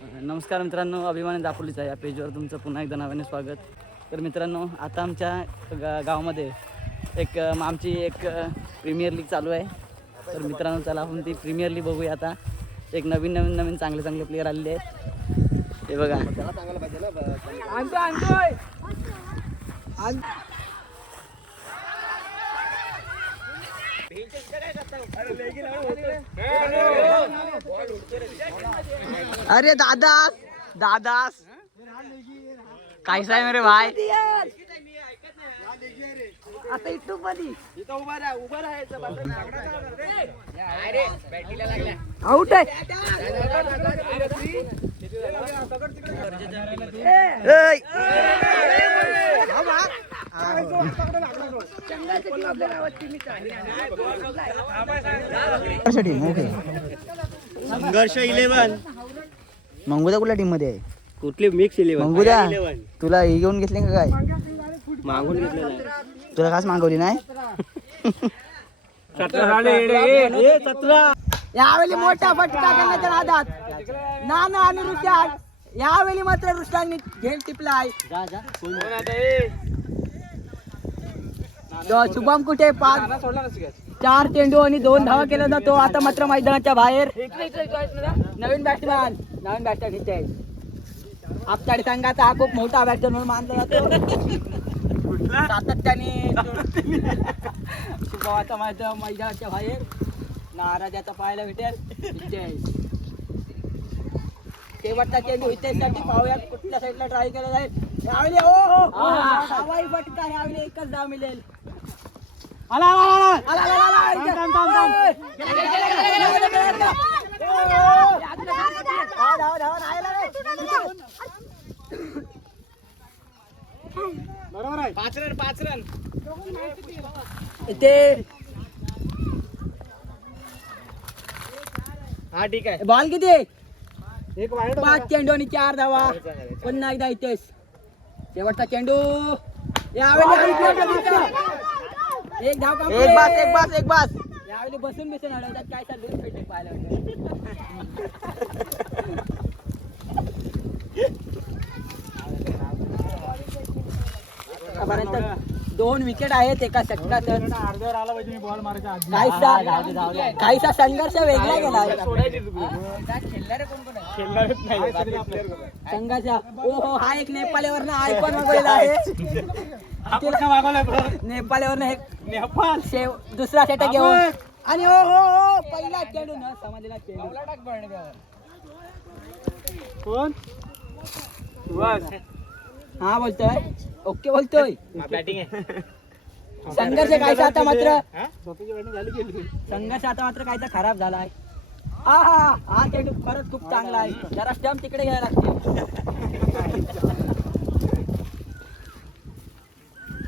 नमस्कार मित्रांनो, अभिमान दापोलीचा या पेजवर तुमचं पुन्हा एकदा नव्याने स्वागत. तर मित्रांनो, आता आमच्या गावामध्ये आमची एक प्रीमियर लीग चालू आहे. तर मित्रांनो, चला आपण ती प्रीमियर लीग बघूया. आता एक नवीन चांगले प्लेयर आलेले आहेत. हे बघा, अरे दादास कैसा है मेरे भाई. आता युट्यूब मध्ये आउट आहे. संघर्ष 11 मंगुदा कुठल्या टीम मध्ये आहे? कुठली मिक्स 11 मंगुदा तुला हे घेऊन घेतले का काय? मागून घेतलं नाही. तुला खास मागवली नाही? 17 यावेळी मोठा फटका करण्याच्या नादात नाना आणि रुशान, यावेळी मात्र रुशानने झेल टिपलाय. शुभम कुठे 4 चेंडू आणि 2 धावा केला जातो. आता मात्र मैदानाच्या बाहेर नवीन बॅट्समॅन घेते. आपल्याकडे संघाचा हा खूप मोठा बॅट्समॅन म्हणून मानला जातो. सातत्याने शुभम आता मैदानाच्या बाहेर नाराजाचा पाहायला भेटेल. शेवटचा चेंडू हितेशसाठी पाहूया कुठल्या साईडला ट्राय केला जाईल. यावेळी हवाई फटका, यावेळी एकच धाव मिळेल. बरोबर आहे. 5 रन इथे हा ठीक आहे. बॉल किती आहे? एक वाईट 5 चेंडू आणि 4 धावा. पुन्हा एकदा इथेच शेवटचा चेंडू. यावेळी एक धाव एक बास. यावेळी बसून अडवतात. काय चालू फेटे पाहायला आतापर्यंत 2 विकेट आहेत एका षटकात. अर्ध्यावर आला पाहिजे. मी बॉल मारायचा काहीसा संघर्ष वेगळा गेला संघाचा. ओहो, हा एक नेपाळवरनं आयकॉन मागवलेला आहे. नेपाळवरनं एक नेपाळ दुसरा षटक घेऊन आणि हो पहिला चेंडू न समजलेला चेंडू. कोण? हा बोलतोय, ओके बोलतोय. बॅटिंग आहे. संघर्ष कायचा आता मात्र स्वतःची बॅटिंग झाली गेली. संघर्ष आता मात्र कायचा खराब झालाय. हा चेंडू खरंच खूप चांगला आहे. जरा स्टंप तिकडे घ्यायला लागते.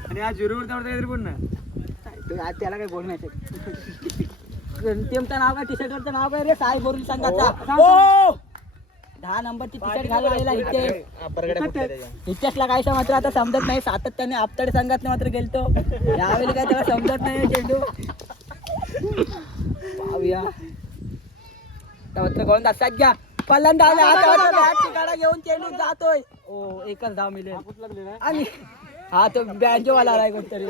आणि आज जुरूवर तरी पण ना त्याला काही बोल नाही. टीमचं नाव काय, टी शर्टवरचं नाव काय रे? साई बोरुल संघाचा 10 नंबरची टी शर्ट घालून आलेला हितेशला कायसा मात्र आता समजत नाही. सातत्याने आपताडे संघात मात्र गेलतो. यावेळी काय त्याला समजत नाही चेंडू. पाहूया गोलंदाज सज्जा फलंदाज गाडा घेऊन चेंडू जातोय. एकच धाव मिळेल. आणि हा तो बँजोवाला आहे कोणतरी.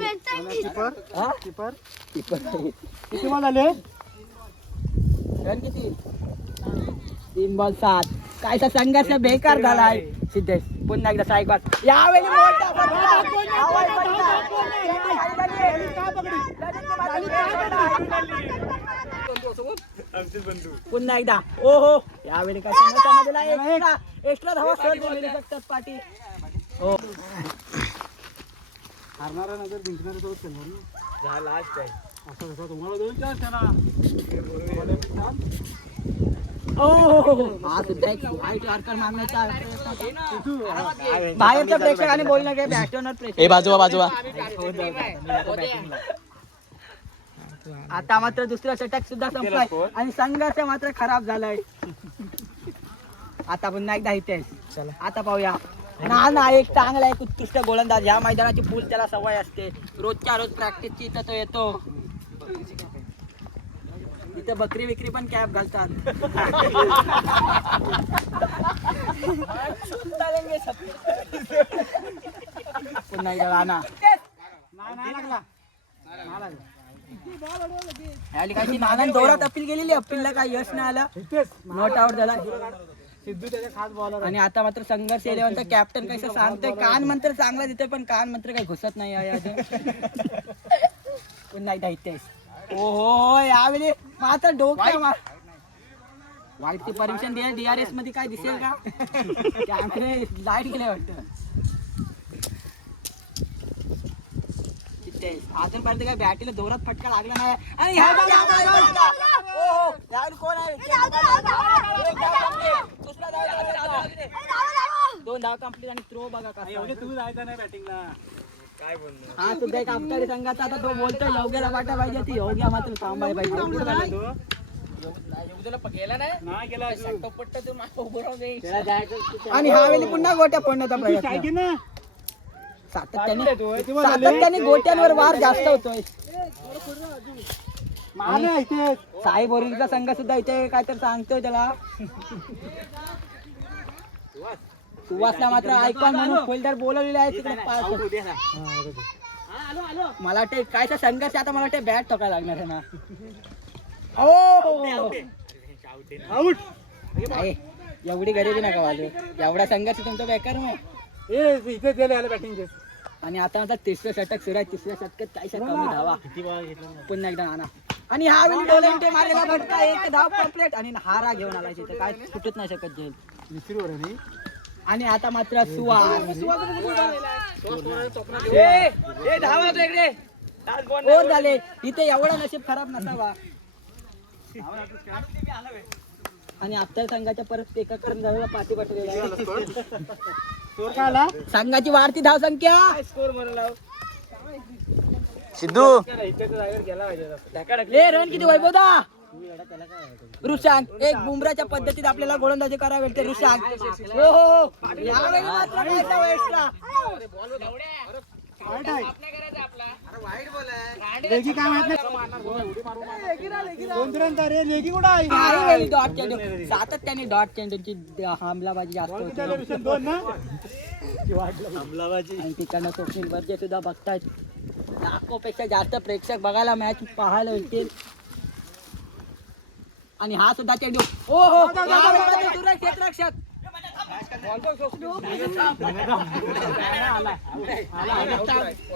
किती बॉल आले? रन किती? 3 बॉल 7. कायचा संघर्ष बेकार झालाय. सिद्धेश पुन्हा एकदा सायकल. यावेळी पुन्हा एकदा ओहो, यावेळी काय एक्स्ट्रा धावा सहज मिळू शकतात पाटी. हो, हारणारा नगर जिंकणारा सोबत खेळणार ना. लास्ट आहे असं कसं तुम्हाला 2 चान्स त्याला. हा सुद्धा एक वाईट यॉर्कर मारण्याचा बाहेरच्या प्रेक्षकाने बोलणं काय बॅटरवर प्रेक्षक. बाजूला आता मात्र दुसरा षटक सुद्धा संपलाय आणि संघर्ष मात्र खराब झालाय. आता पुन्हा एकदा इथेच. आता पाहूया ना एक चांगला एक उत्कृष्ट गोलंदाज. या मैदानाची फुल त्याला सवय असते. रोजच्या रोज प्रॅक्टिसची इथं तो येतो. इथं बकरी विक्री पण कॅप घालतात. पुन्हा एकदा राणा नाही लागला काही नाना जोरात अपील केलेली, अपीलला काय यश नाही आलं, नॉट आउट झाला. सिद्धू त्याचा खास बॉलर. आणि आता मात्र संघर्ष इलेव्हनचा कॅप्टन कसं सांगतोय, कान मंत्र चांगला देतोय पण कान मंत्र काही घुसत नाही आहे अजून. पुन्हा एकदा इथेच. ओहो यावेळी मात्र डोक्या वाईटची परमिशन द्या. DRS मध्ये काय दिसेल का? कॅमेरे लाईट गेले वाटतं. अजूनपर्यंत काय बॅटीला जोरात फटका लागला नाही. आणि कोण आहे? दोन धाव कंप्लीट आणि थ्रो बघा कसा. तू जायचं नाही बॅटिंगला. काय बोलणार? हा तुझा एक अबकारी संघाचा आता तो बोलतोय योग्याला वाटा पाहिजे, ती योग्या मात्र थांबाय पाहिजे. नाही गेला आणि ह्यावेळी पुन्हा गोट्या पडण्याचा प्रयत्न. सातत्याने गोट्यांवर वार जास्त होतोय. साई बोरीचा संघ सुद्धा इथे काय तर सांगतोय त्याला. सुवासला मात्र आयकॉन म्हणून फोल्डर बोलवलेले आहे तिकडे. मला वाटतं काय तर संघर्ष आता मला वाटतं बॅट ठोकायला लागणार आहे ना. आउट. नाही, एवढी गरिबी नका वाजू. एवढा संघर्ष तुमचा बेकार मग. इथे दिले आले बॅटिंग. आणि आता आता तिसरं षटक सुरू आहे. तिसऱ्या षटकात काहीशा कमी धावा. पुन्हा एकदा नाना. आणि हा वेळी डोलेंटे मारलेला फटका, एक धाव कंप्लीट आणि हारा घेऊन आला तिथे. काय सुटत नाही शकत जेल. आणि आता मात्र सुहास कोण झाले इथे. एवढा नशीब खराब नसावा. आणि आपल्या संघाच्या परत एकाकरण झालेला पाठी पाठवलेला आहे. संघाची वाढती धाव संख्या. सिद्धू रन किती वैभवदा. ऋषांक एक बुमराच्या पद्धतीत आपल्याला गोलंदाजी करावी लागते. ऋषांक यावेळी मात्र एक्स्ट्रा. सातत्याने डॉट चेंडूची हमलाबाजी जास्त होती. आणि तिकडनं स्वप्नील बर्जे सुद्धा बघतायत. लाखोपेक्षा जास्त प्रेक्षक बघायला मॅच पाहायला मिळतील. आणि हा सुद्धा चेंडू क्षेत्ररक्षक.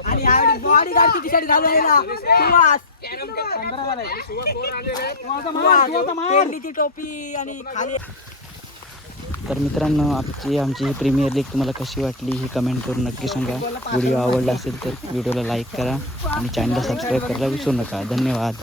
आणि यावेळी बॉडी गार्डची टी शर्ट घालून सुहास. पेरणीची टोपी आणि खाली. तर मित्रांनो आमची ही प्रीमियर लीग तुम्हाला कशी वाटली ही कमेंट करून नक्की सांगा. व्हिडिओ आवडला असेल तर व्हिडिओला लाईक करा आणि चॅनलला सबस्क्राईब करायला विसरू नका. धन्यवाद.